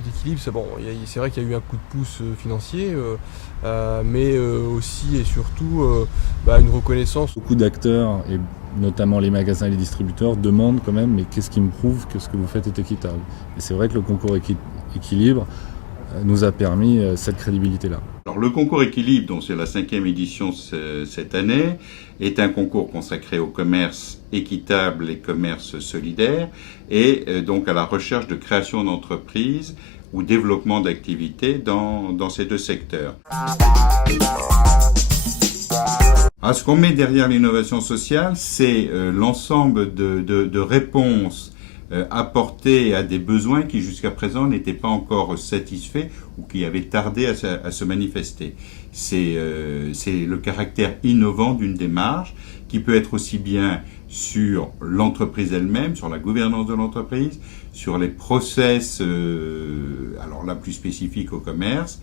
fait Equilibre, c'est vrai qu'il y a eu un coup de pouce financier, mais aussi et surtout une reconnaissance. Beaucoup d'acteurs, et notamment les magasins et les distributeurs, demandent quand même, mais qu'est-ce qui me prouve que ce que vous faites est équitable? Et c'est vrai que le concours Équilibre nous a permis cette crédibilité-là. Alors, le concours Équilibre, dont c'est la 5e édition cette année, est un concours consacré au commerce équitable et commerce solidaire, et donc à la recherche de création d'entreprises ou développement d'activités dans ces deux secteurs. Alors, ce qu'on met derrière l'innovation sociale, c'est l'ensemble de réponses apportées à des besoins qui jusqu'à présent n'étaient pas encore satisfaits ou qui avaient tardé à se manifester. C'est le caractère innovant d'une démarche qui peut être aussi bien sur l'entreprise elle-même, sur la gouvernance de l'entreprise, sur les process, alors là plus spécifiques au commerce,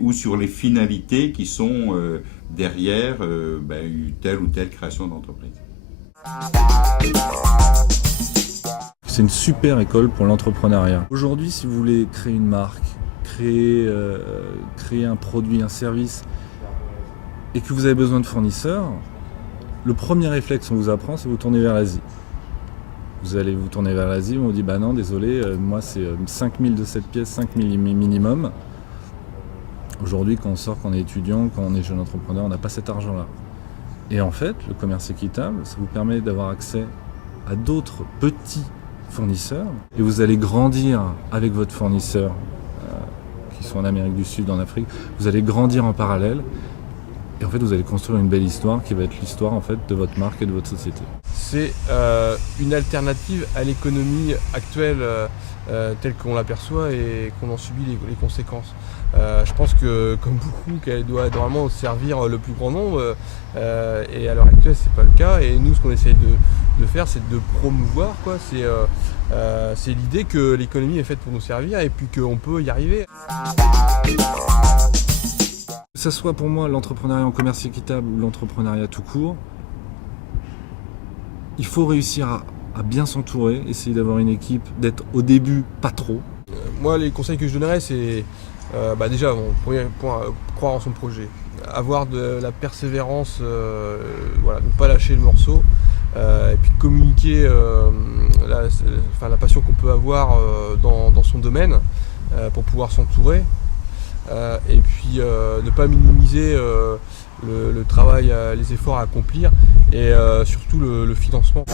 ou sur les finalités qui sont derrière telle ou telle création d'entreprise. C'est une super école pour l'entrepreneuriat. Aujourd'hui, si vous voulez créer une marque, créer un produit, un service, et que vous avez besoin de fournisseurs, le premier réflexe qu'on vous apprend, c'est vous tourner vers l'Asie. Vous allez vous tourner vers l'Asie, on vous dit bah non, désolé, moi c'est 5000 de cette pièce, 5000 minimum. Aujourd'hui, quand on sort, quand on est étudiant, quand on est jeune entrepreneur, on n'a pas cet argent-là. Et en fait, le commerce équitable, ça vous permet d'avoir accès à d'autres petits fournisseurs, et vous allez grandir avec votre fournisseur, qui sont en Amérique du Sud, en Afrique, vous allez grandir en parallèle, et en fait vous allez construire une belle histoire qui va être l'histoire en fait de votre marque et de votre société. C'est une alternative à l'économie actuelle telle qu'on l'aperçoit et qu'on en subit les conséquences. Je pense que, comme beaucoup, qu'elle doit normalement servir le plus grand nombre, et à l'heure actuelle c'est pas le cas, et nous ce qu'on essaye de faire c'est de promouvoir, c'est l'idée que l'économie est faite pour nous servir et puis qu'on peut y arriver. Que ce soit pour moi l'entrepreneuriat en commerce équitable ou l'entrepreneuriat tout court, il faut réussir à bien s'entourer, essayer d'avoir une équipe, d'être au début pas trop. Moi les conseils que je donnerais c'est déjà, premier point, croire en son projet, avoir de la persévérance, ne pas lâcher le morceau, et puis communiquer la passion qu'on peut avoir dans son domaine pour pouvoir s'entourer, et puis ne pas minimiser le travail, les efforts à accomplir, et surtout le financement.